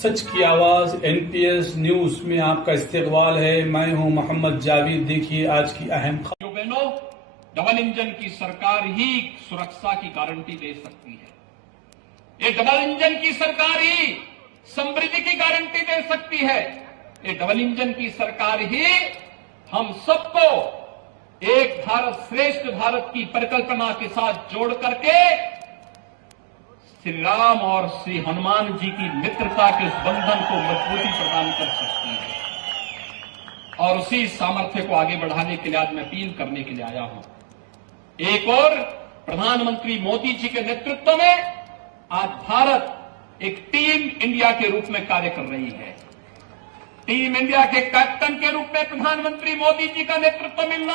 सच की आवाज NPS news में आपका इस्तकबाल है। मैं हूं मोहम्मद जावेद। देखिए आज की अहम खबर। बहनों, डबल इंजन की सरकार ही सुरक्षा की गारंटी दे सकती है। ये डबल इंजन की सरकार ही समृद्धि की गारंटी दे सकती है। ये डबल इंजन की सरकार ही हम सबको एक भारत श्रेष्ठ भारत की परिकल्पना के साथ जोड़ करके श्री राम और श्री हनुमान जी की मित्रता के उस बंधन को मजबूती प्रदान कर सकती है। और उसी सामर्थ्य को आगे बढ़ाने के लिए आज मैं अपील करने के लिए आया हूं। एक और प्रधानमंत्री मोदी जी के नेतृत्व में आज भारत एक टीम इंडिया के रूप में कार्य कर रही है। टीम इंडिया के कैप्टन के रूप में प्रधानमंत्री मोदी जी का नेतृत्व मिलना